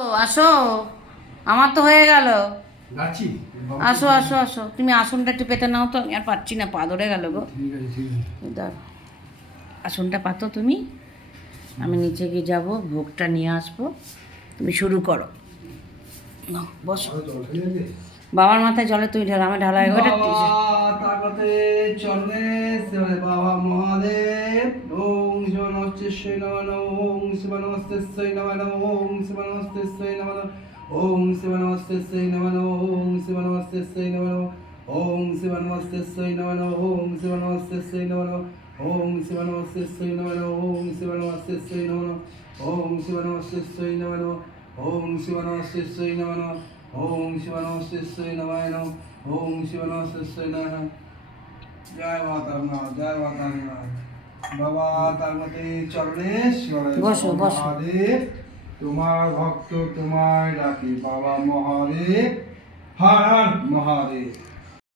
ও আসো, আমার তো হয়ে গেল। যাচ্ছি। আসো আসো আসো, তুমি আসনটা একটু পেতে নাও তো, আমি আর পাচ্ছি না, পা ধরে গেল গো। ঠিক আছে ঠিক আছে। দাঁড়াও, আসনটা পাতো তুমি, আমি নিচে গিয়ে যাবো, ভোগটা নিয়ে আসবো, তুমি শুরু করো। নাও, বসো। আরো জল খেয়ে যাবে? বাবার মাথায় জলে তুই ঢাল, আমি ঢালা ওটা। বাবা তাকতে চলে সেবারে বাবা মহাদেব ওম শিব নমস্তেশ্বৈ নমঃ ওম শিব নমস্তেশ্বৈ নমঃ ওম শিব নমস্তেশ্বৈ নমঃ ওম শিব নমস্তেশ্বৈ নমঃ ওম শিব নমস্তেশ্বৈ নমঃ ওম শিব নমস্তেশ্বৈ নমঃ ওম শিব নমস্তেশ্বৈ নমঃ ওম শিব নমস্তেশ্বৈ নমঃ ওম শিব নমস্তেশ্বৈ নমঃ ওম শিব নমস্তেশ্বৈ নমঃ ওম শিব নমস্তেশ্বৈ নমঃ ওম শিব নমস্তেশ্বৈ নমঃ ওম শিব নমস্তেশ্বৈ নমঃ। জয় মাতা মা, জয় মাতা মা। বাবা তারমতে চরণে শিবায় বসো, বাবা বসো। মহাদেব, তোমার ভক্ত তোমায় ডাকে বাবা মহাদেব, হর হর মহাদেব।